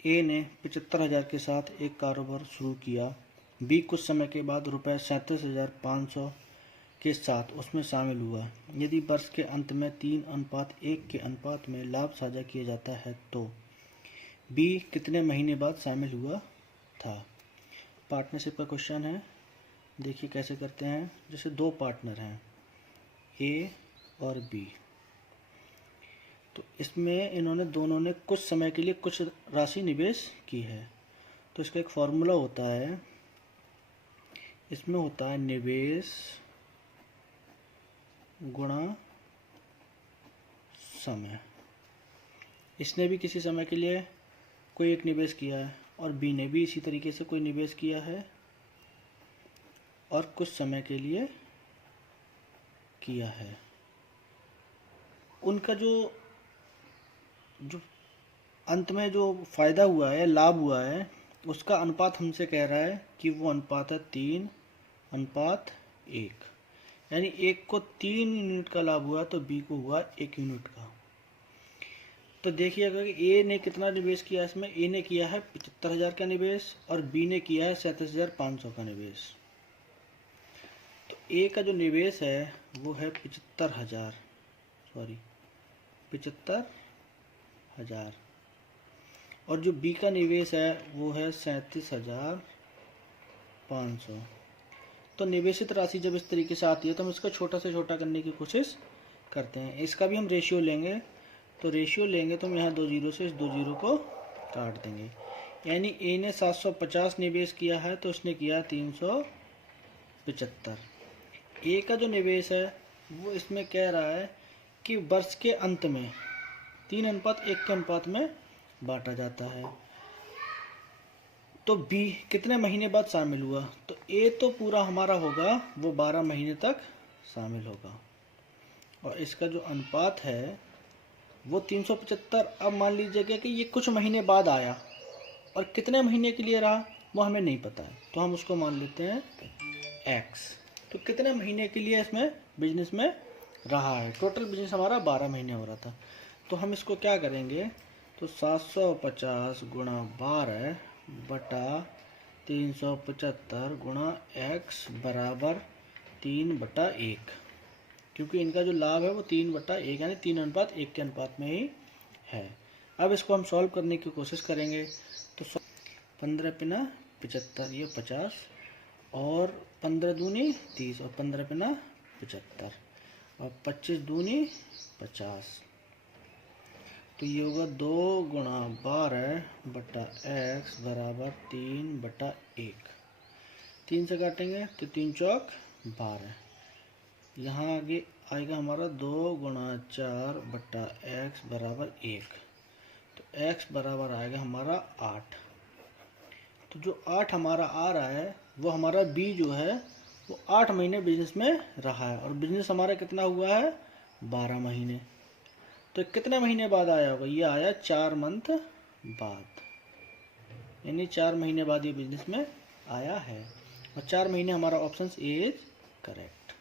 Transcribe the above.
ए ने 75,000 के साथ एक कारोबार शुरू किया। बी कुछ समय के बाद रुपये 37,500 के साथ उसमें शामिल हुआ। यदि वर्ष के अंत में 3:1 के अनुपात में लाभ साझा किया जाता है तो बी कितने महीने बाद शामिल हुआ था। पार्टनरशिप का क्वेश्चन है। देखिए कैसे करते हैं। जैसे दो पार्टनर हैं ए और बी, तो इसमें इन्होंने दोनों ने कुछ समय के लिए कुछ राशि निवेश की है। तो इसका एक फॉर्मूला होता है, इसमें होता है निवेश गुणा समय। इसने भी किसी समय के लिए कोई एक निवेश किया है और बी ने भी इसी तरीके से कोई निवेश किया है और कुछ समय के लिए किया है। उनका जो अंत में जो फायदा हुआ है, लाभ हुआ है, उसका अनुपात हमसे कह रहा है कि वो अनुपात है 3:1। यानी एक को 3 यूनिट का लाभ हुआ तो बी को हुआ 1 यूनिट का। तो देखिएगा कि ए ने कितना निवेश किया। इसमें ए ने किया है 75,000 का निवेश और बी ने किया है 37,500 का निवेश। तो ए का जो निवेश है वो है 75,000 और जो बी का निवेश है वो है 37,500। तो निवेशित राशि जब इस तरीके से आती है तो हम इसको छोटा से छोटा करने की कोशिश करते हैं। इसका भी हम रेशियो लेंगे, तो रेशियो लेंगे तो हम यहाँ 2 जीरो से इस 2 जीरो को काट देंगे। यानी ए ने 750 निवेश किया है तो उसने किया 375। ए का जो निवेश है वो इसमें कह रहा है कि वर्ष के अंत में 3:1 के अनुपात में बांटा जाता है। तो बी कितने महीने बाद शामिल हुआ। तो ए तो पूरा हमारा होगा वो 12 महीने तक शामिल होगा और इसका जो अनुपात है वो 375। अब मान लीजिएगा कि ये कुछ महीने बाद आया और कितने महीने के लिए रहा वो हमें नहीं पता है, तो हम उसको मान लेते हैं x। तो कितने महीने के लिए इसमें बिजनेस में रहा है। टोटल बिजनेस हमारा 12 महीने हो रहा था। तो हम इसको क्या करेंगे, तो 750 गुणा 12 बटा 375 गुणा x बराबर 3/1, क्योंकि इनका जो लाभ है वो 3/1 यानी 3:1 के अनुपात में ही है। अब इसको हम सॉल्व करने की कोशिश करेंगे। तो 15 पिना 75, ये 50 और 15 दूनी 30 और 15 पिना 75 और 25 दूनी 50। तो ये होगा 2 गुणा 12 बटा x बराबर 3/1। 3 से काटेंगे तो 3 चौक 12। यहाँ आगे आएगा हमारा 2 गुणा 4 बटा x बराबर 1। तो x बराबर आएगा हमारा 8। तो जो 8 हमारा आ रहा है वो हमारा b जो है वो 8 महीने बिजनेस में रहा है और बिजनेस हमारा कितना हुआ है 12 महीने। तो कितने महीने बाद आया होगा, ये आया 4 मंथ बाद, यानी 4 महीने बाद ये बिजनेस में आया है और 4 महीने हमारा ऑप्शन ए इज करेक्ट।